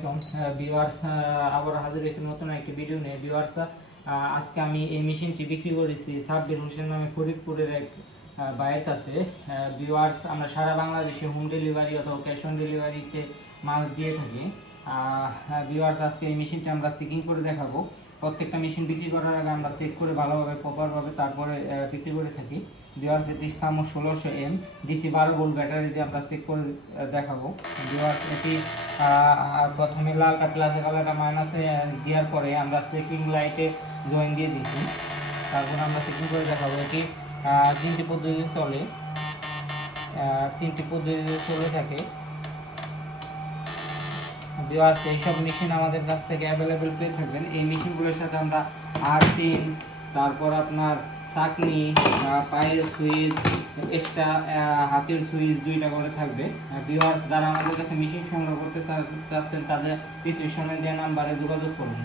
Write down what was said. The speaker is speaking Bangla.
আলাইকুম। ভিউয়ার্স আবার হাজির হয়েছি নতুন একটি ভিডিও নিয়ে। ভিউয়ার্স আজকে আমি এই মেশিনটি বিক্রি করেছি সাব্বির হোসেন নামে ফরিদপুরের এক বাইক আছে। ভিউয়ার্স আমরা সারা বাংলাদেশে হোম ডেলিভারি অথবা ক্যাশ অন ডেলিভারিতে মাল দিয়ে থাকি। ভিউয়ার্স আজকে এই মেশিনটা আমরা চেকিং করে দেখাবো। প্রত্যেকটা মেশিন বিক্রি করার আগে আমরা চেক করে ভালোভাবে প্রপারভাবে তারপরে বিক্রি করে থাকি। ভিউয়ার্স এটি সামো ষোলোশো এম ডিসি বারো ভোল্ট ব্যাটারি দিয়ে আমরা চেক করে দেখাবো। ভিউয়ার্স এটি প্রথমে লালটা প্লাসে কালারটা মাইনাসে দেওয়ার পরে আমরা চেকিং লাইটে জয়েন দিয়ে দিচ্ছি। তারপর আমরা চেকিং করে দেখাবো এটি তিনটি পদ্ধতিতে চলে। তিনটি পদ্ধতিতে চলে থাকে। ভিউয়ার্স এইসব মেশিন আমাদের কাছ থেকে অ্যাভেলেবেল পেয়ে থাকবেন। এই মেশিনগুলোর সাথে আমরা আর্থিন তারপর আপনার চাকনি পায়ের সুইচ এক্সট্রা হাতের সুইচ দুইটা করে থাকবে। ভিওয়ার্স যারা আমাদের কাছে মেশিন সংগ্রহ করতে চাচ্ছেন, তাদের ডিসক্রিপশনে যে নাম্বারে যোগাযোগ করুন।